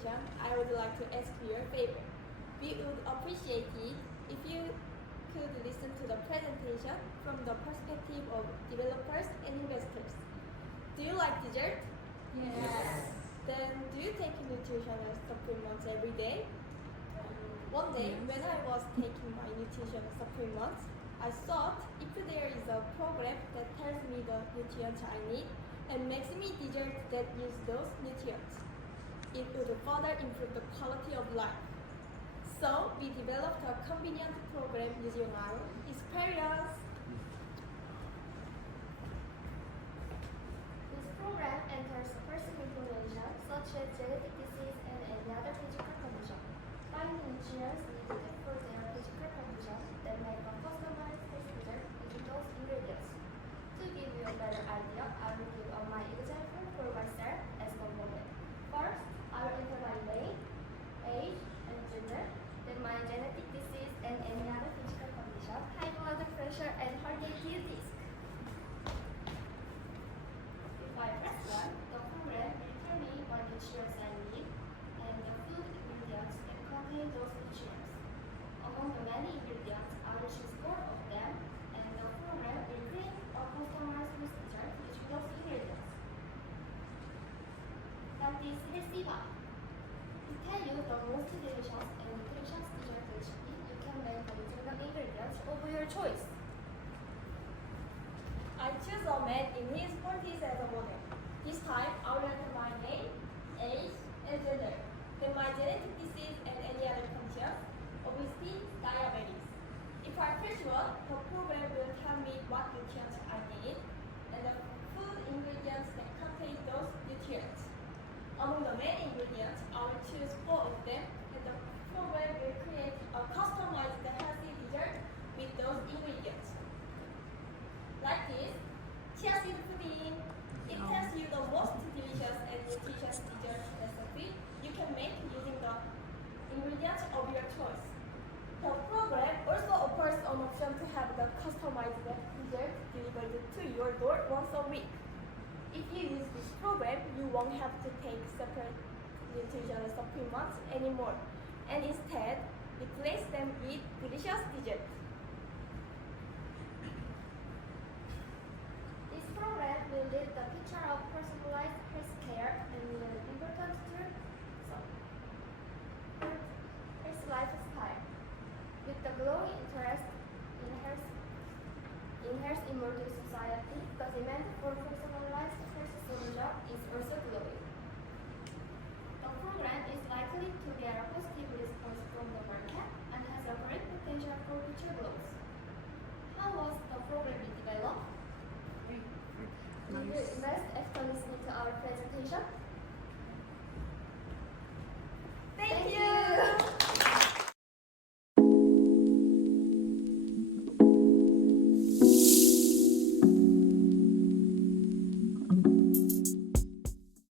presentation, I would like to ask you a favor. We would appreciate it if you could listen to the presentation from the perspective of developers and investors. Do you like dessert? Yes. Then do you take nutritional supplements every day? One day, when I was taking my nutritional supplements, I thought if there is a program that tells me the nutrients I need and makes me desserts that use those nutrients, it would further improve the quality of life. So we developed a convenient program using our experience. This program enters personal information such as genetic disease and any other physical condition. Find the nutrients needed for their physical condition, then make a customized dessert using those ingredients. To give you a better idea, I will give my example for myself as component. First, I will enter my name, age, and gender, then my genetic disease and any other physical condition, high blood pressure, and herniated disc. If I press 1, the program will tell me what nutrients I need and the food ingredients that contain those nutrients. Among the many ingredients, I will choose 4 of them, and the program will create a customized dessert using those ingredients. That is healthy bar. To tell you the most delicious and nutritious dessert recipe, you can make using the ingredients of your choice. I choose a man in his 40s as a model. This time, I will enter my name, age, and gender, then my genetic disease and any other conditions, obesity, diabetes. If I press 1, the program will tell me what nutrients I need and the food ingredients that contain those nutrients. Among the many ingredients, I will choose 4 of them, and the program will create a customized healthy dessert with those ingredients. Like this, chia seed pudding. It tells you the most delicious and nutritious dessert recipe you can make using the ingredients of your choice. The program also offers an option to have the customized dessert delivered to your door once a week. If you use this program, you won't have to take separate nutritional supplements anymore, and instead replace them with delicious desserts. This program will lead the picture of personalized